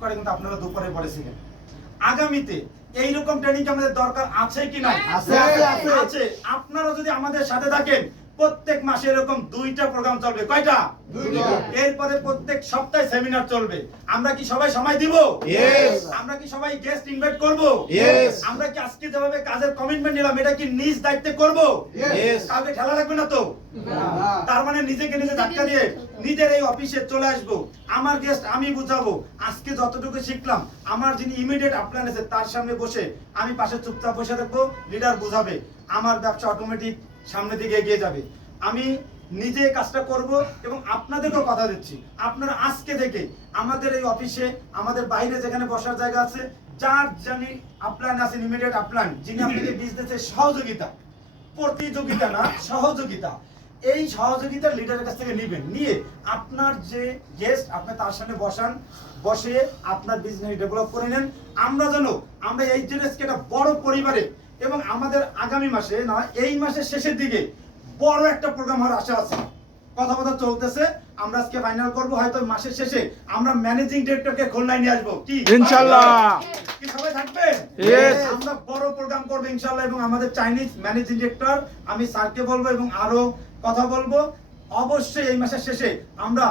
করে কিন্তু আপনারা দুপুরে পড়েছিলেন। আগামীতে এইরকম ট্রেনিং আমাদের দরকার আছে কি নাই? আছে। আপনারা যদি আমাদের সাথে থাকেন প্রত্যেক মাসে এরকম 2টা প্রোগ্রাম চলবে। কয়টা? 2টা। এরপরে প্রত্যেক সপ্তাহে সেমিনার চলবে। আমরা কি সবাই সময় দিব? Yes. আমরা কি সবাই গেস্ট ইনভাইট করব? Yes. আমরা কি আজকে যেভাবে কাজের কমিটমেন্ট নিলাম এটা কি নিজ দায়িত্বে করব? Yes. কাউকে ঠেলা রাখবে না তো? তার মানে নিজেকে নিজে ধাক্কা দিয়ে নিজের এই অফিসে চলে আসবো। আমার গেস্ট আমি বুঝাবো। আজকে যতটুকু শিখলাম আমার যিনি ইমিডিয়েট আপলাইন আছে তার সামনে বসে আমি পাশে চুপচাপ বসে থাকবো, লিডার বুঝাবে। আমার ব্যবসা অটোমেটিক সামনের দিকে এগিয়ে যাবে। আমি নিজে কাজটা করব এবং আপনাদেরকেও কথা দিচ্ছি আপনারা আজকে থেকে আমাদের এই অফিসে আমাদের বাইরে যেখানে বসার জায়গা আছে যার জানি আপলাইন আছে ইমিডিয়েট আপলাইন যিনি আপনাকে বিজনেসের সহযোগিতা, প্রতিযোগিতা না সহযোগিতা, এই সহযোগিতার লিডারের কাছ থেকে নেবেন, নিয়ে আপনার যে গেস্ট আপনি তার সামনে বসান, বসে আপনার বিজনেস ডেভেলপ করে নেন। আমরা এই জিনিসকে একটা বড় পরিবারে এবং আমাদের আগামী মাসে না এই মাসের শেষের দিকে বড় একটা প্রোগ্রাম হওয়ার আশা আছে। কথা চলতেছে, আমরা আজকে ফাইনাল করব, হয়তো মাসের শেষে আমরা ম্যানেজিং ডিরেক্টরকে খুলনায় নিয়ে আসবো। কি ইনশাআল্লাহ। কি সবাই থাকবেন? Yes. আমরা বড় প্রোগ্রাম করব ইনশাআল্লাহ এবং আমাদের চাইনিজ ম্যানেজিং ডিরেক্টর আমি স্যারকে বলবো এবং আরো কথা বলবো। অবশ্যই এই মাসের শেষে আমরা